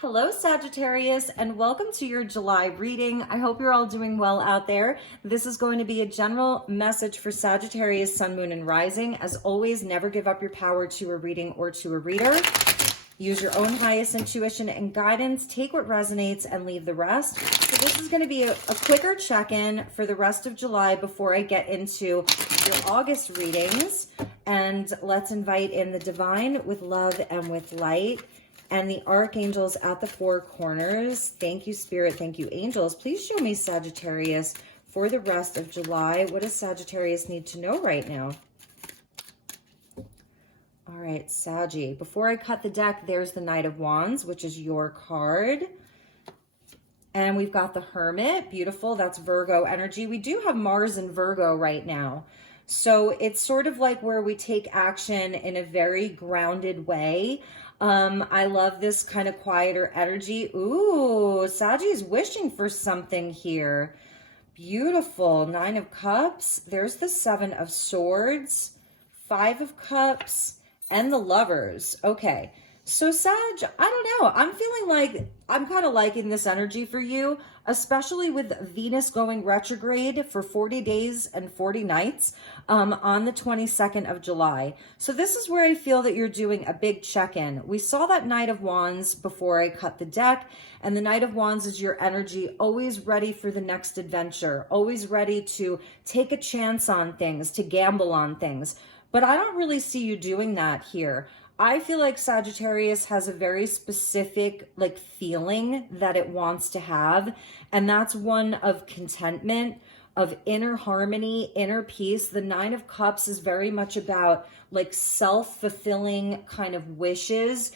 Hello, Sagittarius, and welcome to your July reading. I hope you're all doing well out there. This is going to be a general message for Sagittarius, Sun, Moon, and Rising. As always, never give up your power to a reading or to a reader. Use your own highest intuition and guidance. Take what resonates and leave the rest. So this is going to be a quicker check-in for the rest of July before I get into your August readings. And let's invite in the divine with love and with light. And the archangels at the four corners. Thank you, Spirit. Thank you, angels. Please show me Sagittarius for the rest of July. What does Sagittarius need to know right now? All right, Saggy. Before I cut the deck, there's the Knight of Wands, which is your card. And we've got the Hermit. Beautiful. That's Virgo energy. We do have Mars in Virgo right now. So it's sort of like where we take action in a very grounded way. I love this kind of quieter energy. Ooh, Saggy's wishing for something here. Beautiful. 9 of Cups. There's the 7 of Swords, 5 of Cups, and the Lovers. Okay. So Sag, I don't know. I'm feeling like I'm kind of liking this energy for you, especially with Venus going retrograde for 40 days and 40 nights on the 22nd of July. So this is where I feel that you're doing a big check-in. We saw that Knight of Wands before I cut the deck, and the Knight of Wands is your energy, always ready for the next adventure, always ready to take a chance on things, to gamble on things. But I don't really see you doing that here. I feel like Sagittarius has a very specific feeling that it wants to have, and that's one of contentment, of inner harmony, inner peace. The 9 of Cups is very much about self-fulfilling kind of wishes,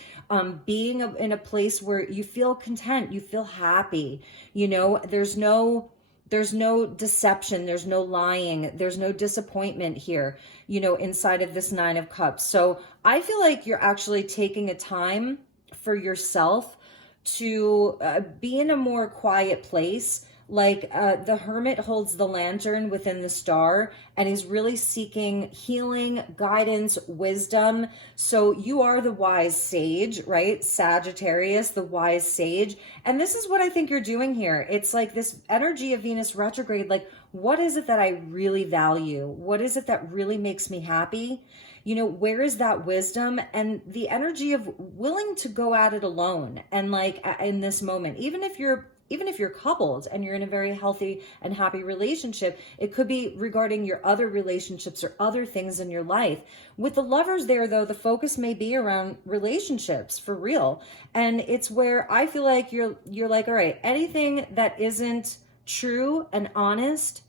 being in a place where you feel content, you feel happy. You know, there's no deception, there's no lying, there's no disappointment here, you know, inside of this 9 of Cups. So I feel like you're actually taking a time for yourself to be in a more quiet place. The Hermit holds the lantern within the star, and he's really seeking healing, guidance, wisdom. So you are the wise sage, right? Sagittarius, the wise sage. And this is what I think you're doing here. It's like this energy of Venus retrograde. What is it that I really value? What is it that really makes me happy? You know, where is that wisdom and the energy of willing to go at it alone? And in this moment, even if you're coupled and you're in a very healthy and happy relationship, it could be regarding your other relationships or other things in your life. With the Lovers there, though, the focus may be around relationships for real. And it's where I feel like you're like, all right, anything that isn't true and honest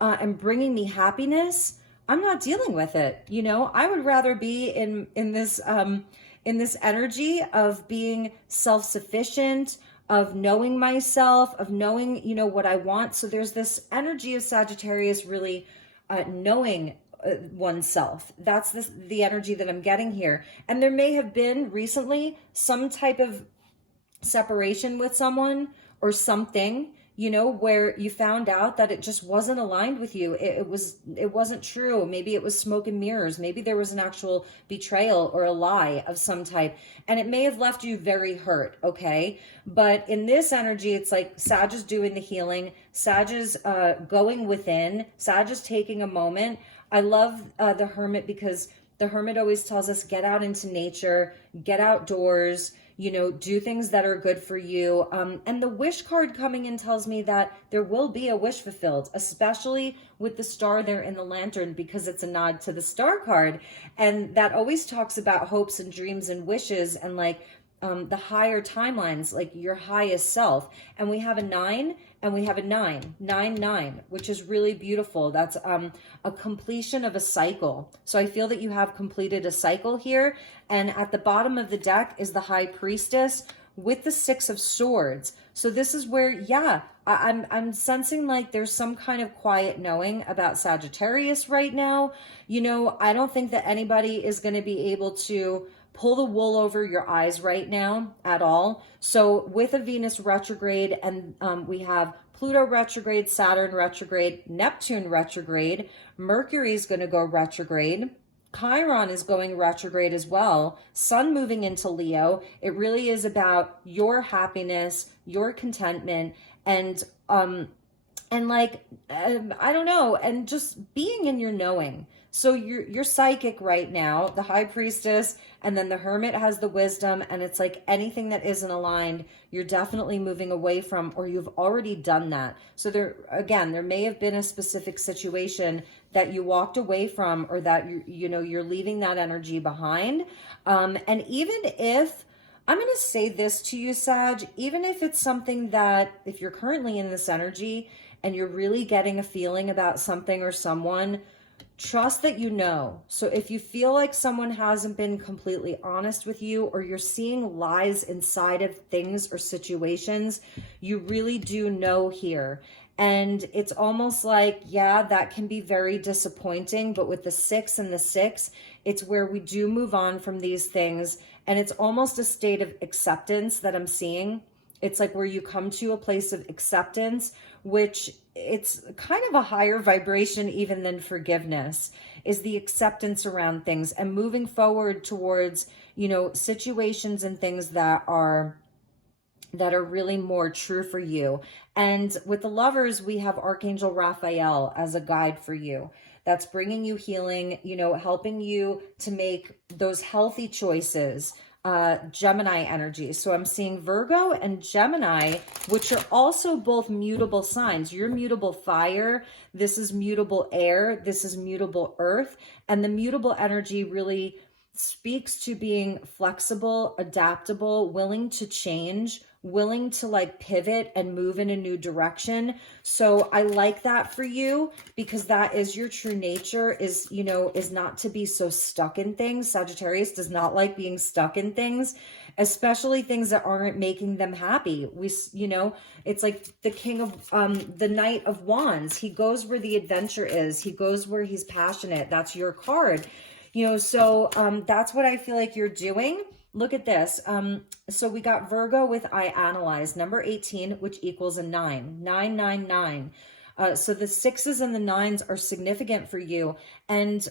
and bringing me happiness, I'm not dealing with it. You know, I would rather be in this energy of being self-sufficient, of knowing myself, of knowing, you know, what I want. So there's this energy of Sagittarius really knowing oneself. That's the energy that I'm getting here. And there may have been recently some type of separation with someone or something, you know, where you found out that it just wasn't aligned with you. It wasn't true. Maybe it was smoke and mirrors. Maybe there was an actual betrayal or a lie of some type, and it may have left you very hurt. Okay. But in this energy, it's like Sag is doing the healing. Sag is going within. Sag is taking a moment. I love the Hermit, because the Hermit always tells us, get out into nature, get outdoors, you know, do things that are good for you. And the wish card coming in tells me that there will be a wish fulfilled, especially with the star there in the lantern, because it's a nod to the star card. And that always talks about hopes and dreams and wishes and the higher timelines, like your highest self. And we have a 9 and we have a 9, which is really beautiful. That's a completion of a cycle. So I feel that you have completed a cycle here. And at the bottom of the deck is the High Priestess with the 6 of Swords. So this is where, yeah, I'm sensing like there's some kind of quiet knowing about Sagittarius right now. You know, I don't think that anybody is going to be able to pull the wool over your eyes right now at all. So with a Venus retrograde, and we have Pluto retrograde, Saturn retrograde, Neptune retrograde, Mercury is going to go retrograde. Chiron is going retrograde as well. Sun moving into Leo. It really is about your happiness, your contentment, and like I don't know, and just being in your knowing. So you're psychic right now, the high priestess, and then the hermit has the wisdom, and it's like anything that isn't aligned, you're definitely moving away from, or you've already done that. So there may have been a specific situation that you walked away from, or that you're leaving that energy behind. And even if I'm going to say this to you, Sag, even if it's something that, if you're currently in this energy and you're really getting a feeling about something or someone, trust that you know. So if you feel like someone hasn't been completely honest with you, or you're seeing lies inside of things or situations, you really do know here. And it's almost like, yeah, that can be very disappointing, but with the 6 and the 6, it's where we do move on from these things. And it's almost a state of acceptance that I'm seeing. It's like where you come to a place of acceptance, which it's kind of a higher vibration even than forgiveness, is the acceptance around things and moving forward towards, situations and things that are really more true for you. And with the Lovers, we have Archangel Raphael as a guide for you. That's bringing you healing, helping you to make those healthy choices. Gemini energy. So I'm seeing Virgo and Gemini, which are also both mutable signs. You're mutable fire. This is mutable air. This is mutable earth. And the mutable energy really speaks to being flexible, adaptable, willing to change, willing to like pivot and move in a new direction. So I like that for you, because that is your true nature, is not to be so stuck in things. Sagittarius does not like being stuck in things, especially things that aren't making them happy. It's like the king of the Knight of Wands. He goes where the adventure is. He goes where he's passionate. That's your card. So that's what I feel like you're doing. Look at this. So we got Virgo with I analyze, number 18, which equals a 9, 999. So the 6s and the 9s are significant for you. And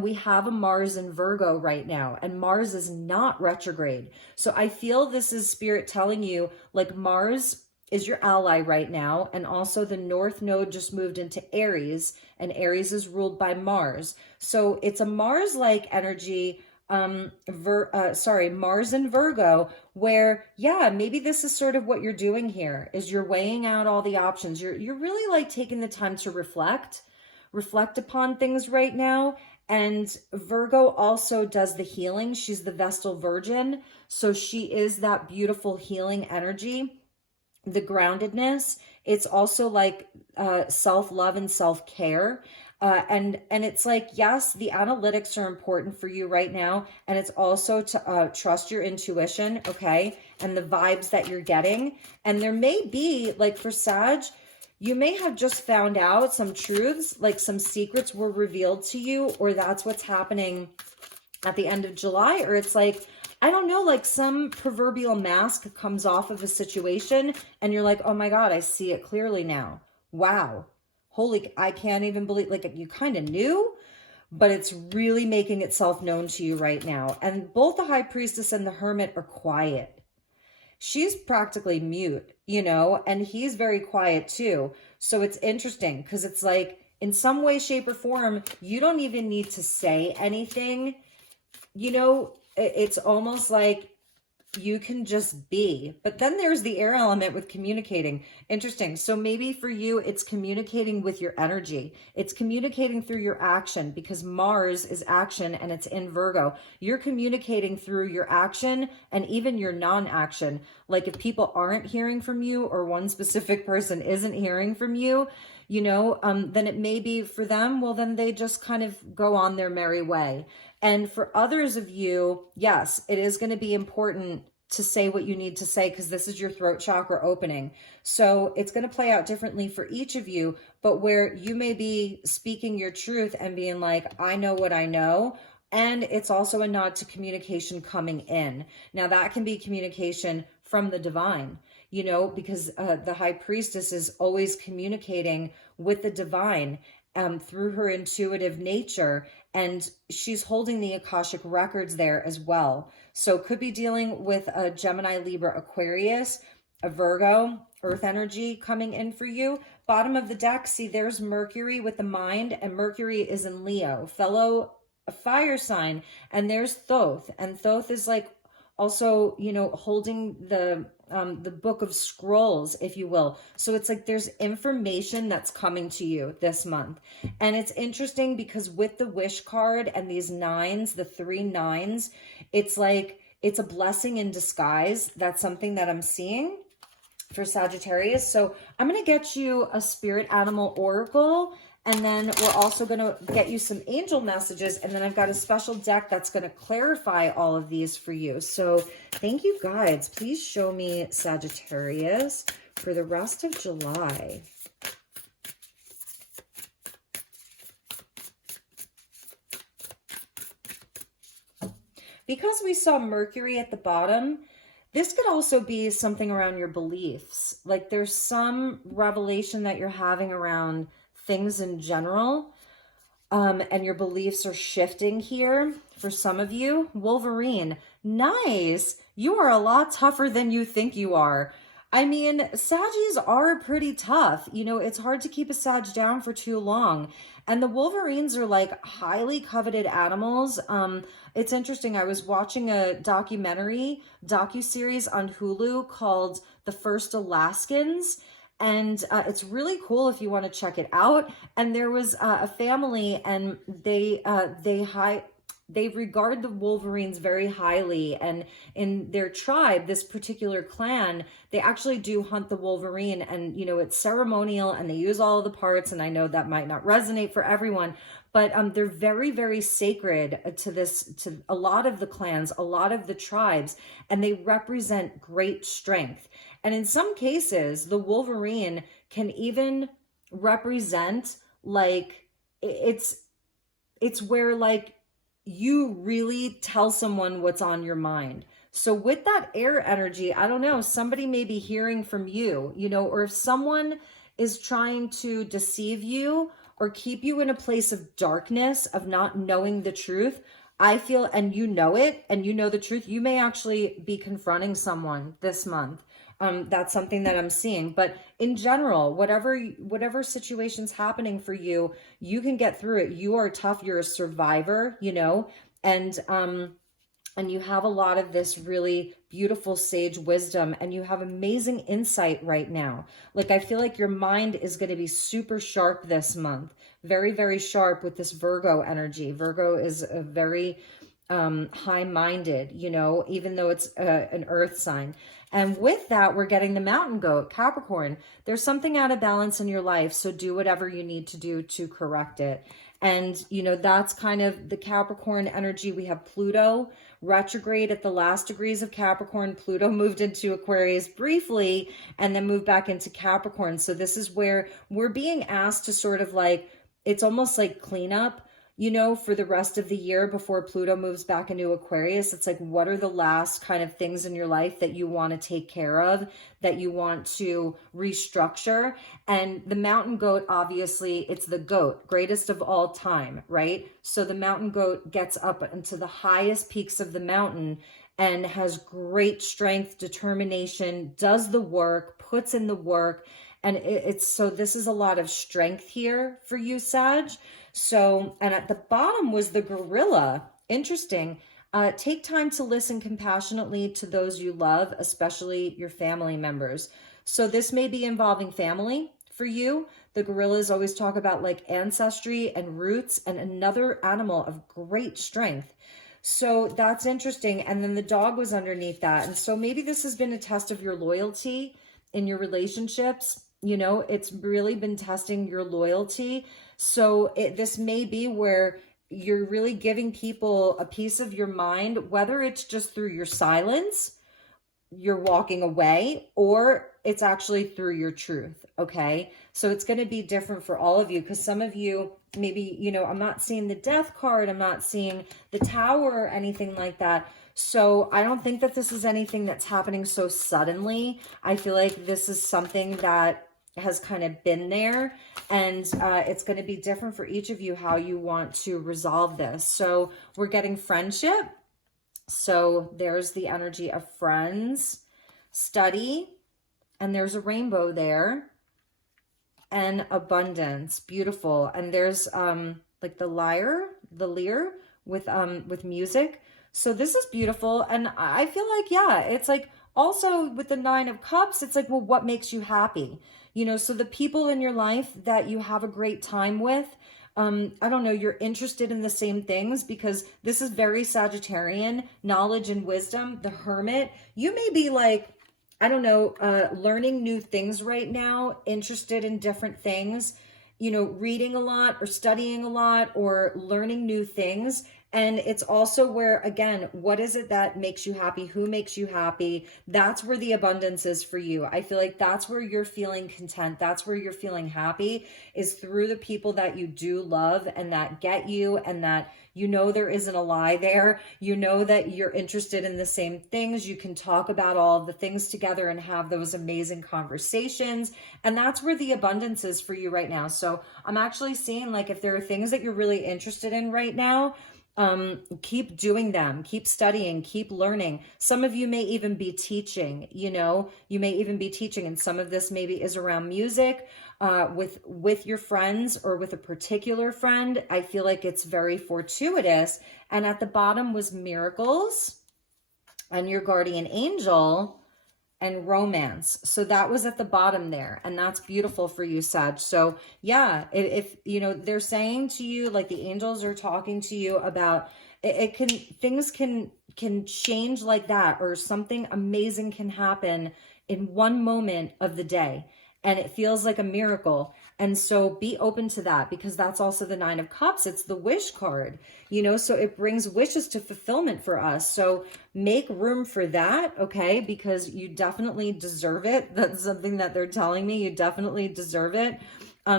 we have a Mars in Virgo right now, and Mars is not retrograde. So I feel this is Spirit telling you, like, Mars is your ally right now. And also the North Node just moved into Aries, and Aries is ruled by Mars. So it's a Mars-like energy, Mars in Virgo, where, yeah, maybe this is sort of what you're doing here, is you're weighing out all the options. You're really like taking the time to reflect upon things right now. And Virgo also does the healing. She's the Vestal Virgin. So she is that beautiful healing energy. The groundedness, it's also like self-love and self-care. And it's like, yes, the analytics are important for you right now. And it's also to trust your intuition, okay? And the vibes that you're getting. And there may be, like for Sag, you may have just found out some truths, like some secrets were revealed to you, or that's what's happening at the end of July. Or it's like, I don't know, like some proverbial mask comes off of a situation and you're like, oh my God, I see it clearly now. Wow. Holy, I can't even believe, like you kind of knew, but it's really making itself known to you right now. And both the High Priestess and the Hermit are quiet. She's practically mute, and he's very quiet too. So it's interesting because it's like in some way, shape or form, you don't even need to say anything, It's almost like you can just be. But then there's the air element with communicating. Interesting. So maybe for you, it's communicating with your energy. It's communicating through your action, because Mars is action and it's in Virgo. You're communicating through your action and even your non-action. Like if people aren't hearing from you, or one specific person isn't hearing from you, then it may be for them, well, then they just kind of go on their merry way. And for others of you, yes, it is going to be important to say what you need to say, because this is your throat chakra opening. So it's going to play out differently for each of you, but where you may be speaking your truth and being like, I know what I know. And it's also a nod to communication coming in. Now that can be communication from the divine, because the High Priestess is always communicating with the divine through her intuitive nature. and she's holding the Akashic records there as well. So could be dealing with a Gemini, Libra, Aquarius, a Virgo, earth energy coming in for you. Bottom of the deck, see there's Mercury with the mind, and Mercury is in Leo, fellow fire sign, and there's Thoth, and Thoth is like also, you know, holding the book of scrolls, if you will. So it's like there's information that's coming to you this month. And it's interesting because with the wish card and these nines, the 3 nines, it's like it's a blessing in disguise. That's something that I'm seeing for Sagittarius. So I'm going to get you a spirit animal oracle, and then we're also going to get you some angel messages. And then I've got a special deck that's going to clarify all of these for you. So thank you, guides. Please show me Sagittarius for the rest of July. Because we saw Mercury at the bottom, this could also be something around your beliefs. Like there's some revelation that you're having around things in general, and your beliefs are shifting here for some of you. Wolverine, nice. You are a lot tougher than you think you are. I mean, Saggies are pretty tough. You know, it's hard to keep a Sag down for too long. And the Wolverines are like highly coveted animals. It's interesting. I was watching a docuseries on Hulu called The First Alaskans. And it's really cool if you want to check it out. And there was a family, and they regard the Wolverines very highly. And in their tribe, this particular clan, they actually do hunt the Wolverine, and you know, it's ceremonial and they use all of the parts. And I know that might not resonate for everyone, but they're very, very sacred to a lot of the clans, a lot of the tribes, and they represent great strength. And in some cases, the Wolverine can even represent like it's where like you really tell someone what's on your mind. So with that air energy, I don't know, somebody may be hearing from you, you know, or if someone is trying to deceive you or keep you in a place of darkness, of not knowing the truth, I feel, and you know it, and you know the truth, you may actually be confronting someone this month. That's something that I'm seeing. But in general, whatever situation's happening for you, you can get through it. You are tough. You're a survivor, you know, and you have a lot of this really beautiful sage wisdom, and you have amazing insight right now. Like, I feel like your mind is going to be super sharp this month. Very, very sharp with this Virgo energy. Virgo is a very high-minded, you know, even though it's an earth sign. And with that, we're getting the mountain goat, Capricorn. There's something out of balance in your life, so do whatever you need to do to correct it. And, you know, that's kind of the Capricorn energy. We have Pluto retrograde at the last degrees of Capricorn. Pluto moved into Aquarius briefly and then moved back into Capricorn. So this is where we're being asked to sort of like, it's almost like cleanup, you know, for the rest of the year before Pluto moves back into Aquarius. It's like, what are the last kind of things in your life that you want to take care of, that you want to restructure? And the mountain goat, obviously, it's the goat, greatest of all time, right? So the mountain goat gets up into the highest peaks of the mountain and has great strength, determination, does the work, puts in the work. And it's so this is a lot of strength here for you, Sag. So, and at the bottom was the gorilla. Interesting. Take time to listen compassionately to those you love, especially your family members. So this may be involving family for you. The gorillas always talk about like ancestry and roots, and another animal of great strength. So that's interesting. And then the dog was underneath that. And so maybe this has been a test of your loyalty in your relationships. You know, it's really been testing your loyalty. So this may be where you're really giving people a piece of your mind, whether it's just through your silence, you're walking away, or it's actually through your truth. Okay. So it's going to be different for all of you, because some of you maybe, you know, I'm not seeing the death card. I'm not seeing the tower or anything like that. So I don't think that this is anything that's happening so suddenly. I feel like this is something that has kind of been there, and it's going to be different for each of you how you want to resolve this. So we're getting friendship. So there's the energy of friends, study, and there's a rainbow there, and abundance. Beautiful. And there's like the lyre with music. So this is beautiful. And I feel like, yeah, it's like also with the 9 of Cups, it's like, well, what makes you happy? You know, so the people in your life that you have a great time with, I don't know, you're interested in the same things, because this is very Sagittarian, knowledge and wisdom. The Hermit, you may be like, I don't know, learning new things right now, interested in different things, you know, reading a lot or studying a lot or learning new things. And it's also where, again, what is it that makes you happy? Who makes you happy? That's where the abundance is for you. I feel like that's where you're feeling content. That's where you're feeling happy, is through the people that you do love and that get you, and that you know there isn't a lie there. You know that you're interested in the same things. You can talk about all of the things together and have those amazing conversations. And that's where the abundance is for you right now. So I'm actually seeing, like, if there are things that you're really interested in right now, keep doing them, keep studying, keep learning. Some of you may even be teaching, you know, you may even be teaching, and some of this maybe is around music, with your friends or with a particular friend. I feel like it's very fortuitous. And at the bottom was miracles and your guardian angel and romance. So that was at the bottom there, and that's beautiful for you, Sag. So yeah, if you know, they're saying to you, like the angels are talking to you about it can, things can change like that, or something amazing can happen in one moment of the day, and it feels like a miracle. And so be open to that, because that's also the 9 of Cups. It's the wish card, you know, so it brings wishes to fulfillment for us. So make room for that, okay? Because you definitely deserve it. That's something that they're telling me. You definitely deserve it.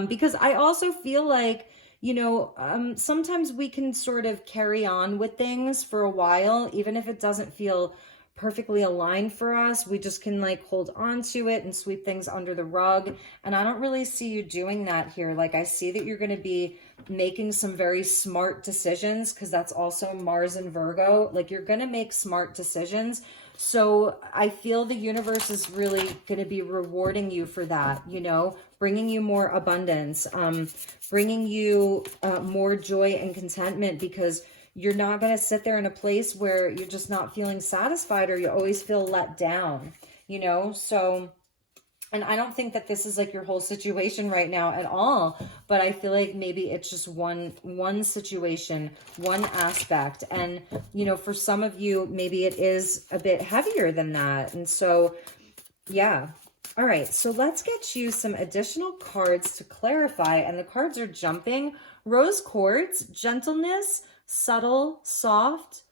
Because I also feel like, you know, sometimes we can sort of carry on with things for a while, even if it doesn't feel perfectly aligned for us. We just can like hold on to it and sweep things under the rug. And I don't really see you doing that here. Like, I see that you're going to be making some very smart decisions, because that's also Mars and Virgo. Like, you're going to make smart decisions. So I feel the universe is really going to be rewarding you for that, you know, bringing you more abundance, bringing you more joy and contentment, because you're not going to sit there in a place where you're just not feeling satisfied, or you always feel let down, you know? So, and I don't think that this is like your whole situation right now at all, but I feel like maybe it's just one situation, one aspect. And, you know, for some of you, maybe it is a bit heavier than that. And so, yeah. All right, so let's get you some additional cards to clarify. And the cards are jumping. Rose quartz, gentleness, subtle, soft,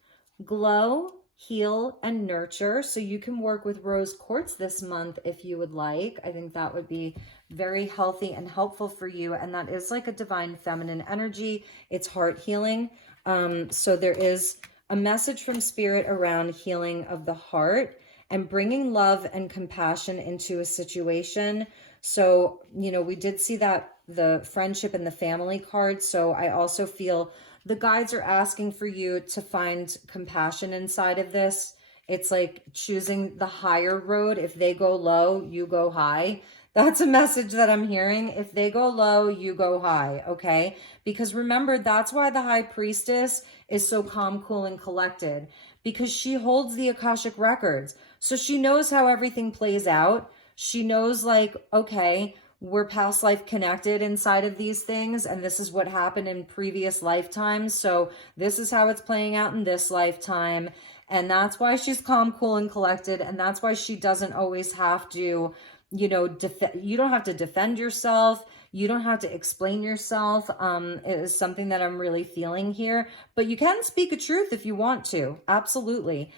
glow, heal, and nurture. So you can work with rose quartz this month if you would like. I think that would be very healthy and helpful for you. And that is like a divine feminine energy. It's heart healing. So there is a message from spirit around healing of the heart and bringing love and compassion into a situation. So, you know, we did see that the friendship and the family card. So I also feel the guides are asking for you to find compassion inside of this. It's like choosing the higher road. If they go low, you go high. That's a message that I'm hearing. If they go low, you go high, okay? Because remember, that's why the High Priestess is so calm, cool, and collected, because she holds the Akashic records. So she knows how everything plays out. She knows, like, okay, we're past life connected inside of these things, and this is what happened in previous lifetimes. So this is how it's playing out in this lifetime. And that's why she's calm, cool, and collected. And that's why she doesn't always have to, you know, you don't have to defend yourself. You don't have to explain yourself. It is something that I'm really feeling here, but you can speak a truth if you want to. Absolutely.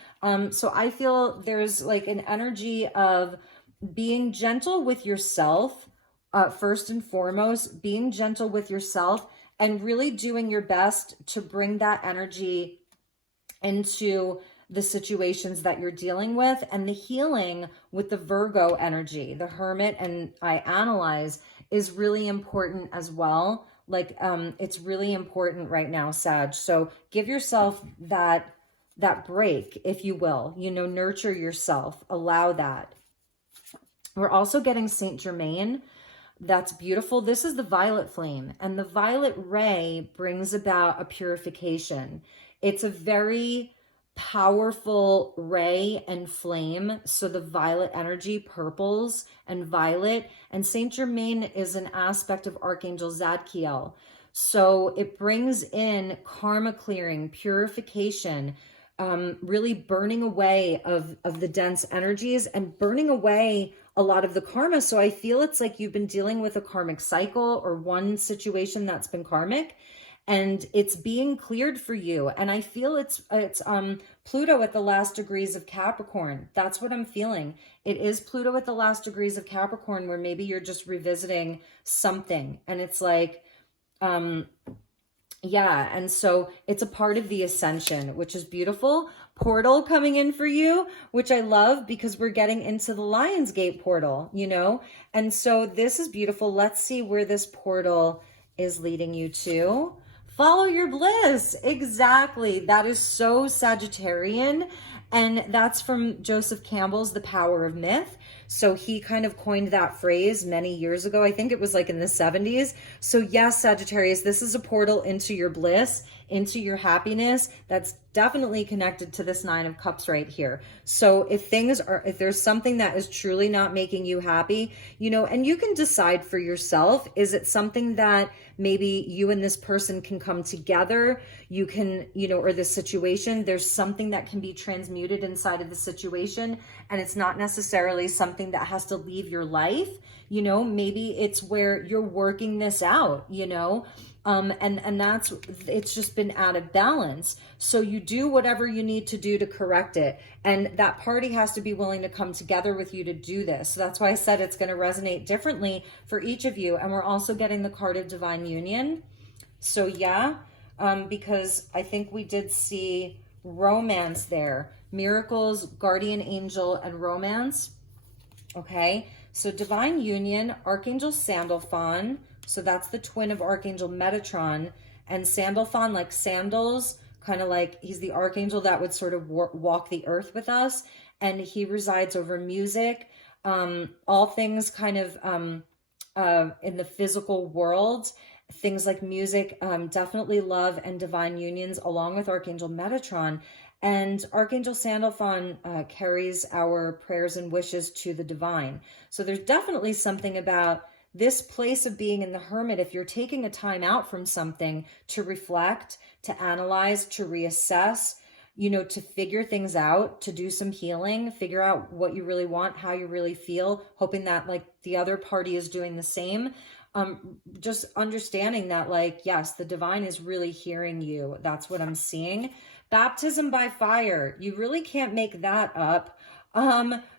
So I feel there's like an energy of being gentle with yourself. First and foremost, being gentle with yourself and really doing your best to bring that energy into the situations that you're dealing with, and the healing with the Virgo energy, the Hermit, and I analyze is really important as well. Like, it's really important right now, Sag. So give yourself that break, if you will, you know, nurture yourself, allow that. We're also getting Saint Germain. That's beautiful. This is the violet flame, and the violet ray brings about a purification. It's a very powerful ray and flame. So the violet energy, purples and violet, and Saint Germain is an aspect of Archangel Zadkiel. So it brings in karma clearing, purification, really burning away of the dense energies and burning away a lot of the karma. So I feel it's like you've been dealing with a karmic cycle or one situation that's been karmic, and it's being cleared for you. And I feel it's Pluto at the last degrees of Capricorn. That's what I'm feeling. It is Pluto at the last degrees of Capricorn, where maybe you're just revisiting something, and it's like, yeah, and so it's a part of the ascension, which is beautiful. Portal coming in for you, which I love, because we're getting into the Lionsgate portal, you know? And so this is beautiful. Let's see where this portal is leading you to. Follow your bliss. Exactly. That is so Sagittarian. And that's from Joseph Campbell's The Power of Myth. So he kind of coined that phrase many years ago. I think it was like in the 70s. So yes, Sagittarius, this is a portal into your bliss, into your happiness. That's definitely connected to this Nine of Cups right here. So if there's something that is truly not making you happy, you know, and you can decide for yourself, is it something that maybe you and this person can come together? You can, you know, or the situation, there's something that can be transmuted inside of the situation, and it's not necessarily something that has to leave your life. You know, maybe it's where you're working this out, you know, and that's, it's just been out of balance. So you do whatever you need to do to correct it. And that party has to be willing to come together with you to do this. So that's why I said it's going to resonate differently for each of you. And we're also getting the card of divine union. So yeah, because I think we did see romance there, miracles, guardian angel, and romance. Okay. So divine union, Archangel Sandalphon. So that's the twin of Archangel Metatron, and Sandalphon, like sandals, kind of like he's the archangel that would sort of walk the earth with us. And he resides over music, all things kind of in the physical world, things like music, definitely love and divine unions, along with Archangel Metatron. And Archangel Sandalphon carries our prayers and wishes to the divine. So there's definitely something about this place of being in the hermit. If you're taking a time out from something to reflect, to analyze, to reassess, you know, to figure things out, to do some healing, figure out what you really want, how you really feel, hoping that like the other party is doing the same. Just understanding that, like, yes, the divine is really hearing you. That's what I'm seeing. Baptism by fire. You really can't make that up.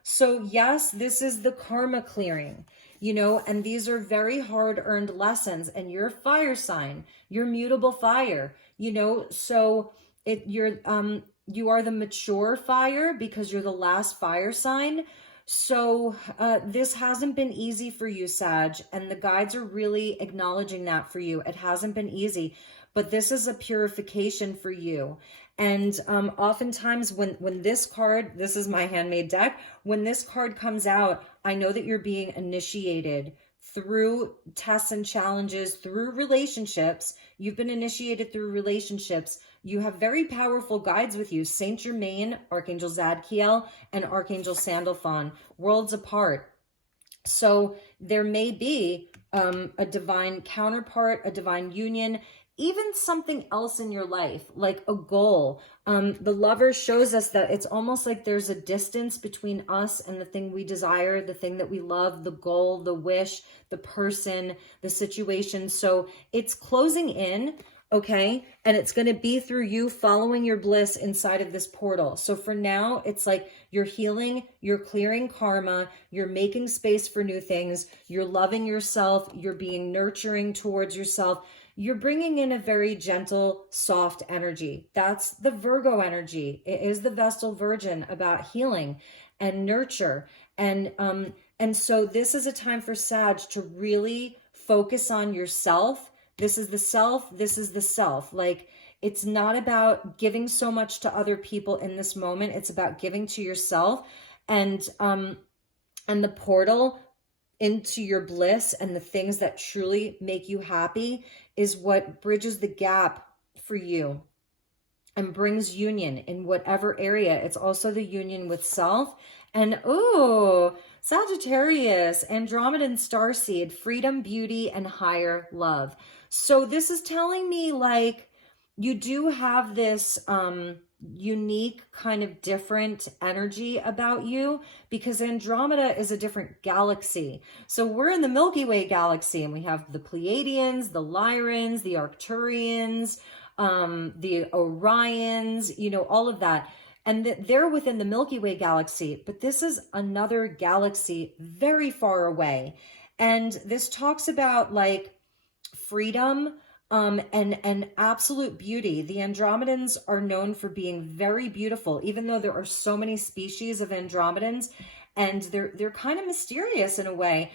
So yes, this is the karma clearing, you know, and these are very hard-earned lessons, and you're a fire sign, you're mutable fire, you know, so you are the mature fire because you're the last fire sign. So this hasn't been easy for you, Sag, and the guides are really acknowledging that for you. It hasn't been easy, but this is a purification for you. And oftentimes when this card, this is my handmade deck, when this card comes out, I know that you're being initiated through tests and challenges, through relationships. You've been initiated through relationships. You have very powerful guides with you. Saint Germain, Archangel Zadkiel, and Archangel Sandalphon, worlds apart. So there may be a divine counterpart, a divine union, even something else in your life, like a goal. The Lover shows us that it's almost like there's a distance between us and the thing we desire, the thing that we love, the goal, the wish, the person, the situation. So it's closing in, okay? And it's going to be through you following your bliss inside of this portal. So for now, it's like you're healing, you're clearing karma, you're making space for new things, you're loving yourself, you're being nurturing towards yourself. You're bringing in a very gentle, soft energy. That's the Virgo energy. It is the Vestal Virgin, about healing and nurture. And so this is a time for Sag to really focus on yourself. This is the self. This is the self. Like, it's not about giving so much to other people in this moment. It's about giving to yourself, and the portal into your bliss and the things that truly make you happy is what bridges the gap for you and brings union in whatever area. It's also the union with self. And Sagittarius, Andromedan starseed, freedom, beauty, and higher love. So this is telling me, like, you do have this unique kind of different energy about you, because Andromeda is a different galaxy. So we're in the Milky Way galaxy, and we have the Pleiadians, the Lyrans, the Arcturians, the Orions, you know, all of that. And they're within the Milky Way galaxy, but this is another galaxy very far away. And this talks about, like, freedom, and absolute beauty. The Andromedans are known for being very beautiful, even though there are so many species of Andromedans, and they're kind of mysterious in a way.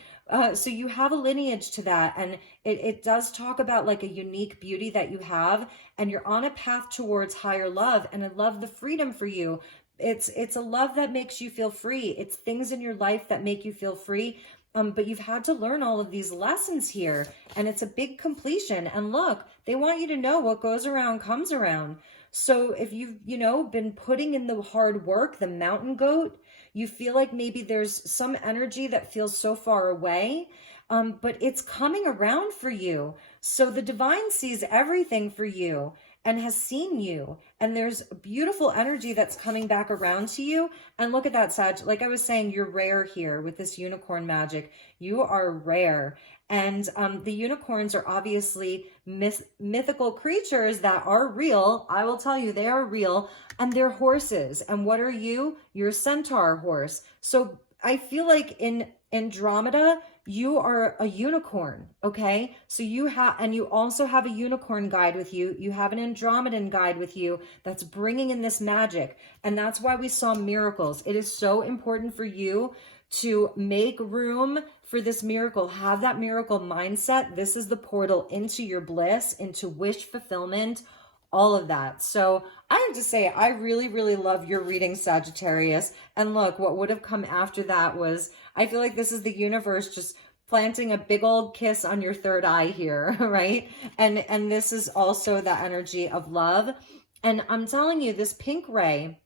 So you have a lineage to that, and it does talk about, like, a unique beauty that you have, and you're on a path towards higher love. And I love the freedom for you. It's a love that makes you feel free. It's things in your life that make you feel free. But you've had to learn all of these lessons here, and it's a big completion. And look, they want you to know what goes around comes around. So if you've, you know, been putting in the hard work, the mountain goat, you feel like maybe there's some energy that feels so far away, but it's coming around for you. So the divine sees everything for you and has seen you, and there's beautiful energy that's coming back around to you. And look at that, Sag. Like I was saying, you're rare here with this unicorn magic. You are rare. And the unicorns are obviously mythical creatures that are real. I will tell you, they are real. And they're horses. And what are you? You're a centaur horse. So I feel like in Andromeda, you are a unicorn, okay? So you have, and you also have a unicorn guide with you. You have an Andromedan guide with you that's bringing in this magic. And that's why we saw miracles. It is so important for you to make room for this miracle. Have that miracle mindset. This is the portal into your bliss, into wish fulfillment, all of that. So I have to say, I really, really love your reading, Sagittarius. And look, what would have come after that was, I feel like this is the universe just planting a big old kiss on your third eye here, right? And this is also the energy of love. And I'm telling you, this pink ray,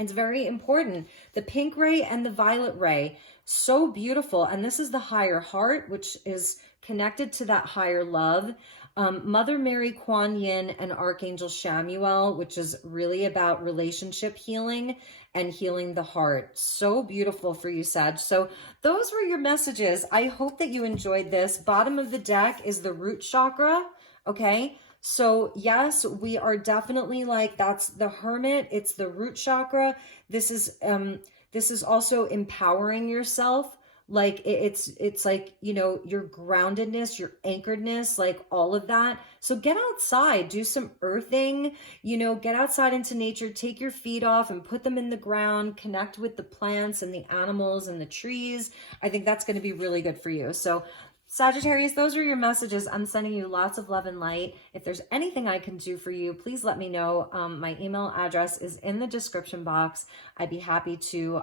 it's very important. The pink ray and the violet ray, so beautiful. And this is the higher heart, which is connected to that higher love. Mother Mary, Kuan Yin, and Archangel Shamuel, which is really about relationship healing and healing the heart. So beautiful for you, Sag. So those were your messages. I hope that you enjoyed this. Bottom of the deck is the root chakra, okay? So yes, we are definitely, like, that's the Hermit. It's the root chakra. This is also empowering yourself. Like it's like, you know, your groundedness, your anchoredness, like all of that. So get outside, do some earthing, you know, get outside into nature, take your feet off and put them in the ground, connect with the plants and the animals and the trees. I think that's going to be really good for you. So Sagittarius, those are your messages. I'm sending you lots of love and light. If there's anything I can do for you, please let me know. My email address is in the description box. I'd be happy to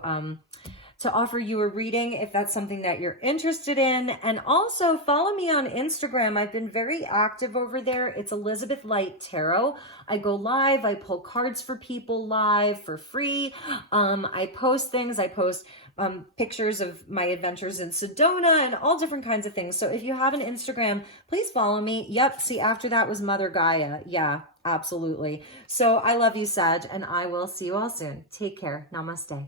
offer you a reading if that's something that you're interested in. And also follow me on Instagram. I've been very active over there. It's Elizabeth Light Tarot. I go live. I pull cards for people live for free. I post things. I post pictures of my adventures in Sedona and all different kinds of things. So if you have an Instagram, please follow me. Yep. See, after that was Mother Gaia. Yeah, absolutely. So I love you, Sag, and I will see you all soon. Take care. Namaste.